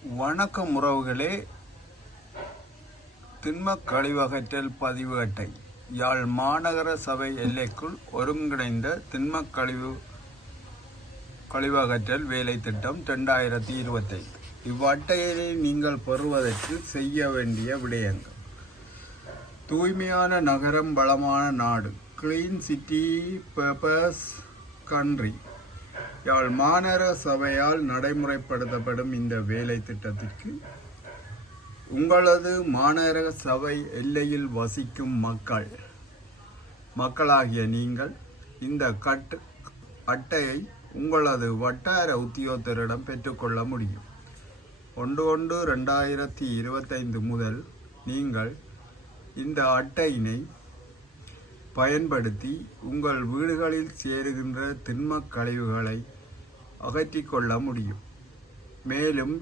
வணக்கம் உறவுகளே. திண்ம கழிவகற்றல் பதிவு அட்டை யாழ் மாநகர சபை எல்லைக்குள் ஒருங்கிணைந்த திண்ம கழிவகற்றல் வேலை திட்டம் 2025. இவ்வட்டையை நீங்கள் பெறுவதற்கு செய்ய வேண்டிய விடயங்கள்: தூய்மையான நகரம் வளமான நாடு, கிளீன் சிட்டி பர்பஸ் கண்ட்ரி. யாழ் மாநகர சபையால் நடைமுறைப்படுத்தப்படும் இந்த வேலை திட்டத்திற்கு உங்களது மாநகர சபை எல்லையில் வசிக்கும் மக்களாகிய நீங்கள் இந்த அட்டையை உங்களது வட்டார உத்தியோகத்தரிடம் பெற்றுக்கொள்ள முடியும். 1/1/2025 முதல் நீங்கள் இந்த அட்டையினை பயன்படுத்தி உங்கள் வீடுகளில் சேருகின்ற திண்ம கழிவுகளை அகற்றிக்கொள்ள முடியும். மேலும்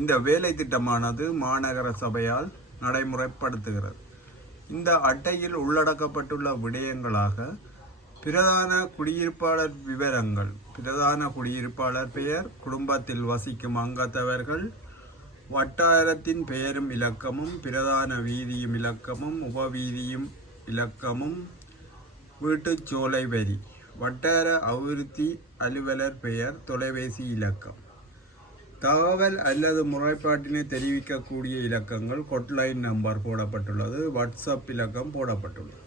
இந்த வேலை திட்டமானது மாநகர சபையால் நடைமுறைப்படுத்துகிறது. இந்த அட்டையில் உள்ளடக்கப்பட்டுள்ள விடயங்களாக பிரதான குடியிருப்பாளர் விவரங்கள், பிரதான குடியிருப்பாளர் பெயர், குடும்பத்தில் வசிக்கும் அங்கத்தவர்கள், வட்டாரத்தின் பெயரும் இலக்கமும், பிரதான வீதியும் இலக்கமும், உபவீதியும் இலக்கமும், வீட்டுச்சோலை வரி, வட்டார அபிவிருத்தி அலுவலர் பெயர், தொலைபேசி இலக்கம், தகவல் அல்லது முறைப்பாட்டினை தெரிவிக்கக்கூடிய இலக்கங்கள், ஹாட்லைன் நம்பர் போடப்பட்டுள்ளது, வாட்ஸ்அப் இலக்கம் போடப்பட்டுள்ளது.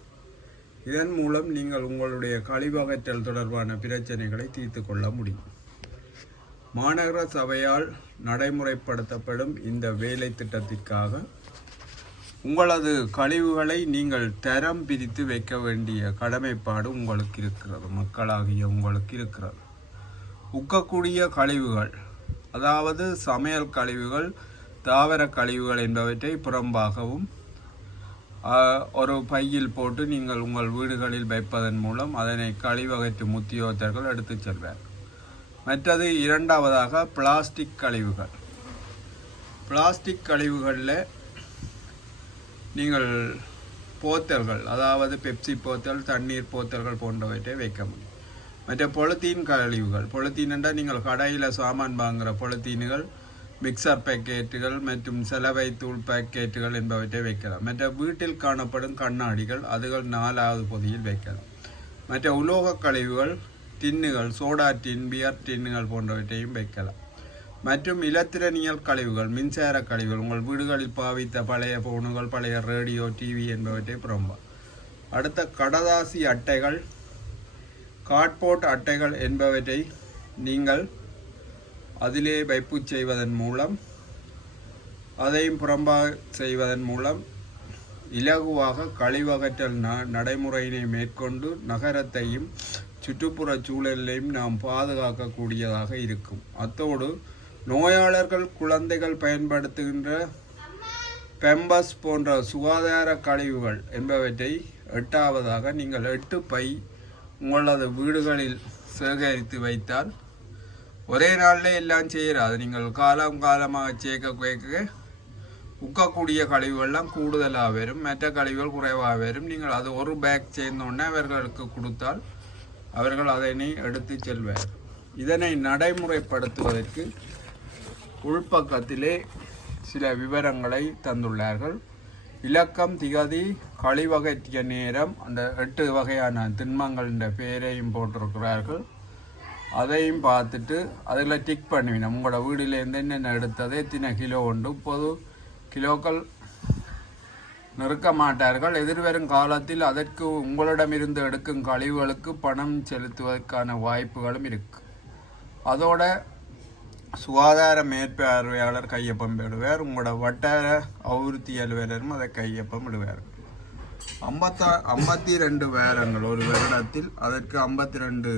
இதன் மூலம் நீங்கள் உங்களுடைய கழிவகற்றல் தொடர்பான பிரச்சனைகளை தீர்த்து கொள்ள முடியும். மாநகர சபையால் நடைமுறைப்படுத்தப்படும் இந்த வேலை திட்டத்திற்காக உங்களது கழிவுகளை நீங்கள் தரம் பிரித்து வைக்க வேண்டிய கடமைப்பாடு உங்களுக்கு இருக்கிறது, மக்களாகிய உங்களுக்கு இருக்கிறது. உக்கக்கூடிய கழிவுகள், அதாவது சமையல் கழிவுகள், தாவர கழிவுகள் என்பவற்றை புறம்பாகவும் ஒரு பையில் போட்டு நீங்கள் உங்கள் வீடுகளில் வைப்பதன் மூலம் அதனை கழிவகற்றும் உத்தியோகத்தர்கள் எடுத்துச் செல்வார். மற்றது இரண்டாவதாக பிளாஸ்டிக் கழிவுகள். பிளாஸ்டிக் கழிவுகளில் நீங்கள் போத்தல்கள், அதாவது பெப்சி போத்தல், தண்ணீர் போத்தல்கள் போன்றவற்றை வைக்க முடியும். மற்ற பொலித்தீன் கழிவுகள், பொலித்தீன் என்றால் நீங்கள் கடையில் சாமான் வாங்குகிற பொலித்தீன்கள், மிக்சர் பேக்கெட்டுகள் மற்றும் செலவை தூள் பேக்கெட்டுகள் என்பவற்றை வைக்கலாம். மற்ற வீட்டில் காணப்படும் கண்ணாடிகள், அதுகள் 4வது பொதியில் வைக்கலாம். மற்ற உலோக கழிவுகள், டின்னுகள், சோடா டின், பியர் டின்னுகள் போன்றவற்றையும் வைக்கலாம். மற்றும் இலத்திரனியல் கழிவுகள், மின்சார கழிவுகள், உங்கள் வீடுகளில் பாவித்த பழைய போனுகள், பழைய ரேடியோ, டிவி என்பவற்றை புறம்பால். அடுத்த கடதாசி அட்டைகள், கார்ட்போர்ட் அட்டைகள் என்பவற்றை நீங்கள் அதிலே வைப்பு செய்வதன் மூலம், அதையும் புறம்பாக செய்வதன் மூலம் இலகுவாக கழிவகற்றல் நடைமுறையினை மேற்கொண்டு நகரத்தையும் சுற்றுப்புற சூழலையும் நாம் பாதுகாக்கக்கூடியதாக இருக்கும். அத்தோடு நோயாளர்கள், குழந்தைகள் பயன்படுத்துகின்ற பெம்பஸ் போன்ற சுகாதார கழிவுகள் என்பவற்றை 8வதாக நீங்கள் 8 பை உங்களது வீடுகளில் சேகரித்து வைத்தால் ஒரே நாளில் எல்லாம் செய்யறாது. நீங்கள் காலமாக சேர்க்க உக்கக்கூடிய கழிவுகள்லாம் கூடுதலாக வரும், மற்ற கழிவுகள் குறைவாக வரும். நீங்கள் அது ஒரு பேக் சேர்ந்தோடனே அவர்களுக்கு கொடுத்தால் அவர்கள் அதனை எடுத்து செல்வார். இதனை நடைமுறைப்படுத்துவதற்கு உள்பக்கத்திலே சில விவரங்களை தந்துள்ளார்கள். இலக்கம், திகதி, கழிவகற்றிய நேரம், அந்த 8 வகையான திண்மங்களின் பெயரையும் போட்டிருக்கிறார்கள். அதையும் பார்த்துட்டு அதில் டிக் பண்ணுவீங்க. உங்களோட வீட்டிலேருந்து என்னென்ன எடுத்தது, எத்தனை கிலோ உண்டு. 30 கிலோக்கள் நிற்க மாட்டார்கள். எதிர்வரும் காலத்தில் அதற்கு உங்களிடமிருந்து எடுக்கும் கழிவுகளுக்கு பணம் செலுத்துவதற்கான வாய்ப்புகளும் இருக்கு. அதோட சுகாதார மேற்பார்வையாளர் கையொப்பம் விடுவார். உங்களோட வட்டார அபிவிருத்தி அலுவலரும் அதை கையொப்பம் விடுவார். 52 வாரங்கள் ஒரு வருடத்தில், அதற்கு 52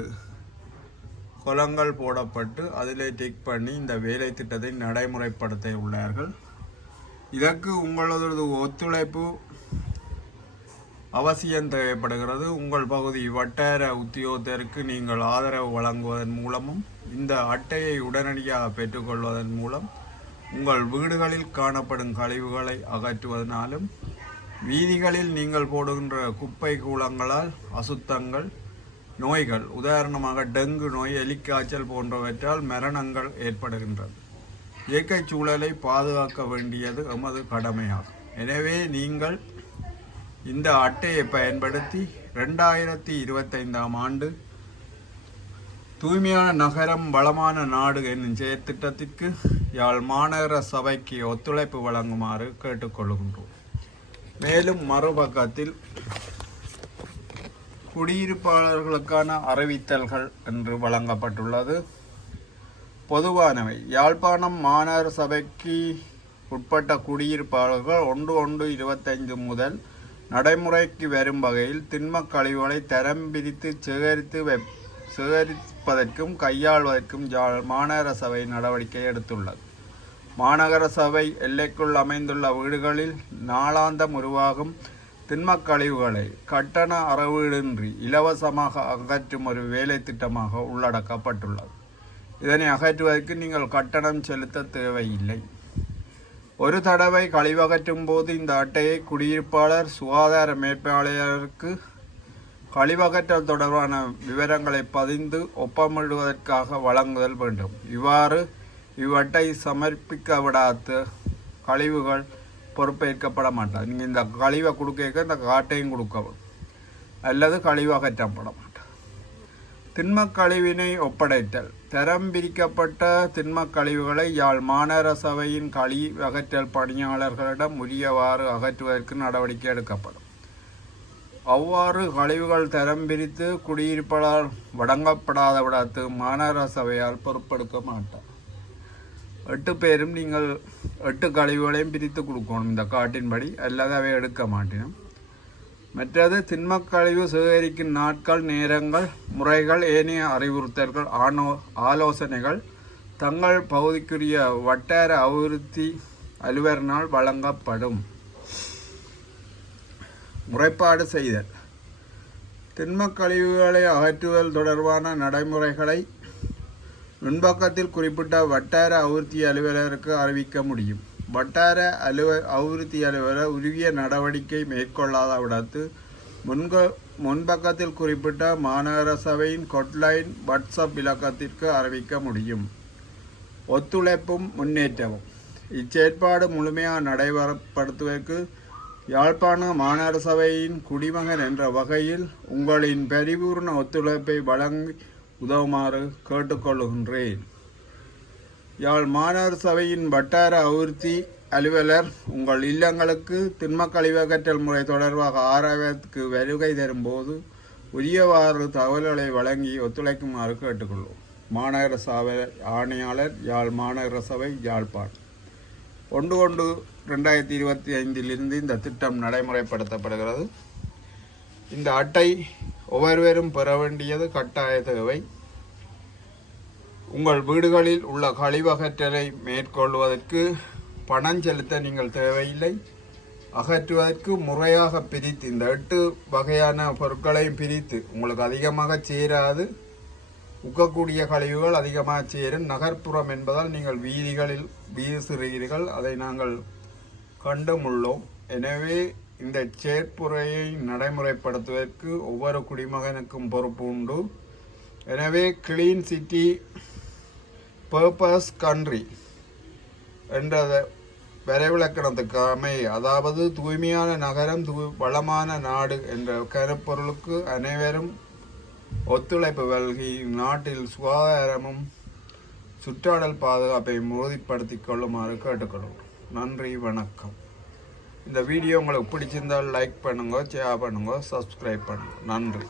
கொலங்கள் போடப்பட்டு அதிலே டிக் பண்ணி இந்த வேலை திட்டத்தை நடைமுறைப்படுத்த உள்ளார்கள். இதற்கு உங்களது ஒத்துழைப்பு அவசியம் தேவைப்படுகிறது. உங்கள் பகுதி வட்டார உத்தியோகத்திற்கு நீங்கள் ஆதரவு வழங்குவதன் மூலமும், இந்த அட்டையை உடனடியாக பெற்றுக்கொள்வதன் மூலம் உங்கள் வீடுகளில் காணப்படும் கழிவுகளை அகற்றுவதனாலும், வீதிகளில் நீங்கள் போடுகின்ற குப்பை கூளங்களால் அசுத்தங்கள் நோய்கள், உதாரணமாக டெங்கு நோய், எலிக்காய்ச்சல் போன்றவற்றால் மரணங்கள் ஏற்படுகின்றது. இயற்கை சூழலை பாதுகாக்க வேண்டியது எமது கடமையாகும். எனவே நீங்கள் இந்த அட்டையை பயன்படுத்தி 2025ஆம் ஆண்டு தூய்மையான நகரம் வளமான நாடு என்னும் செயற்திட்டத்திற்கு யாழ் மாநகர சபைக்கு ஒத்துழைப்பு வழங்குமாறு கேட்டுக்கொள்கின்றோம். மேலும் மறுபக்கத்தில் குடியிருப்பாளர்களுக்கான அறிவித்தல்கள் என்று வழங்கப்பட்டுள்ளது. பொதுவானவை. யாழ்ப்பாணம் மாநகர சபைக்கு உட்பட்ட குடியிருப்பாளர்கள் 1/1/25 முதல் நடைமுறைக்கு வரும் வகையில் திண்மக் கழிவுகளை தரம் பிரித்து சேகரிப்பதற்கும் கையாள்வதற்கும் மாநகர சபை நடவடிக்கை எடுத்துள்ளது. மாநகர சபை எல்லைக்குள் அமைந்துள்ள வீடுகளில் நாளாந்தம் உருவாகும் திண்மக் கழிவுகளை கட்டண அறவீடின்றி இலவசமாக அகற்றும் ஒரு வேலை திட்டமாக உள்ளடக்கப்பட்டுள்ளது. இதனை அகற்றுவதற்கு நீங்கள் கட்டணம் செலுத்த தேவையில்லை. ஒரு தடவை கழிவகற்றும் போது இந்த அட்டையை குடியிருப்பாளர் சுகாதார மேற்பாளையருக்கு கழிவகற்றல் தொடர்பான விவரங்களை பதிந்து ஒப்பமிடுவதற்காக வழங்குதல் வேண்டும். இவ்வாறு இவ்வட்டை சமர்ப்பிக்க விடாத கழிவுகள் பொறுப்பேற்கப்பட மாட்டார். நீங்கள் இந்த கழிவை கொடுக்க இந்த காட்டையும் கொடுக்கவும் அல்லது கழிவகற்றப்பட மாட்டார். திண்மக் கழிவினை ஒப்படைத்தல். தரம் பிரிக்கப்பட்ட திண்மக் கழிவுகளை யாழ் மாநகர சபையின் கழிவகற்றல் பணியாளர்களிடம் உரியவாறு அகற்றுவதற்கு நடவடிக்கை எடுக்கப்படும். அவ்வாறு கழிவுகள் தரம் பிரித்து குடியிருப்பாளர் வழங்கப்படாத விடத்து மாநகர சபையால் பொறுப்பெடுக்க மாட்டார். 8 பேரும் நீங்கள் 8 கழிவுகளையும் பிரித்து கொடுக்கணும் இந்த காட்டின்படி, அல்லது அவை எடுக்க மாட்டினோம். மற்றது திண்மக் கழிவு சேகரிக்கும் நாட்கள், நேரங்கள், முறைகள், ஏனைய அறிவுறுத்தல்கள், ஆலோசனைகள் தங்கள் பகுதிக்குரிய வட்டார அபிவிருத்தி அலுவலரினால் வழங்கப்படும். முறைப்பாடு செய்தல். திண்மக் கழிவுகளை அகற்றுதல் தொடர்பான நடைமுறைகளை முன்பக்கத்தில் குறிப்பிட்ட வட்டார அபிவிருத்தி அலுவலருக்கு அறிவிக்க முடியும். வட்டார அபிவிருத்தி அலுவலர் உரிய நடவடிக்கை மேற்கொள்ளாத விடத்து முன்பக்கத்தில் குறிப்பிட்ட மாநகர சபையின் ஹாட்லைன் வாட்ஸ்அப் இலக்கத்திற்கு அறிவிக்க முடியும். ஒத்துழைப்பும் முன்னேற்றமும். இச்செயற்பாடு முழுமையாக நடைமுறைப்படுத்துவதற்கு யாழ்ப்பாண மாநகர சபையின் குடிமகன் என்ற வகையில் உங்களின் பரிபூர்ண ஒத்துழைப்பை வழங்கி உதவுமாறு கேட்டுக்கொள்கின்றேன். யாழ் மாநகர சபையின் வட்டார அபிவிருத்தி அலுவலர் உங்கள் இல்லங்களுக்கு திண்மக் கழிவகற்றல் முறை தொடர்பாக ஆராய்வதற்கு வருகை தரும்போது உரியவாறு தகவல்களை வழங்கி ஒத்துழைக்குமாறு கேட்டுக்கொள்வோம். மாநகர சபை ஆணையாளர், யாழ் மாநகர சபை, யாழ்ப்பாணம். 1/1/2025 இந்த திட்டம் நடைமுறைப்படுத்தப்படுகிறது. இந்த அட்டை ஒவ்வொருவரும் பெற வேண்டியது கட்டாய தேவை. உங்கள் வீடுகளில் உள்ள கழிவகற்றலை மேற்கொள்வதற்கு பணம் செலுத்த நீங்கள் தேவையில்லை. அகற்றுவதற்கு முறையாக பிரித்து இந்த 8 வகையான பொருட்களையும் பிரித்து, உங்களுக்கு அதிகமாக சேராது, உக்கக்கூடிய கழிவுகள் அதிகமாக சேரும். நகர்ப்புறம் என்பதால் நீங்கள் வீதிகளில் வீசுகிறீர்கள், அதை நாங்கள் கண்டும் உள்ளோம். எனவே இந்த செயற்புறையை நடைமுறைப்படுத்துவதற்கு ஒவ்வொரு குடிமகனுக்கும் பொறுப்பு உண்டு. எனவே கிளீன் சிட்டி பர்பஸ் கண்ட்ரி என்ற வரைவிலக்கணத்துக்கு அமைய, அதாவது தூய்மையான நகரம் வளமான நாடு என்ற கருப்பொருளுக்கு அனைவரும் ஒத்துழைப்பு வழங்கி நாட்டில் சுகாதாரமும் சுற்றாடல் பாதுகாப்பையும் உறுதிப்படுத்திக் கொள்ளுமாறு கேட்டுக்கொள்வோம். நன்றி, வணக்கம். இந்த வீடியோ உங்களுக்கு பிடிச்சிருந்தால் லைக் பண்ணுங்க, ஷேர் பண்ணுங்க, சப்ஸ்கிரைப் பண்ணுங்க. நன்றி.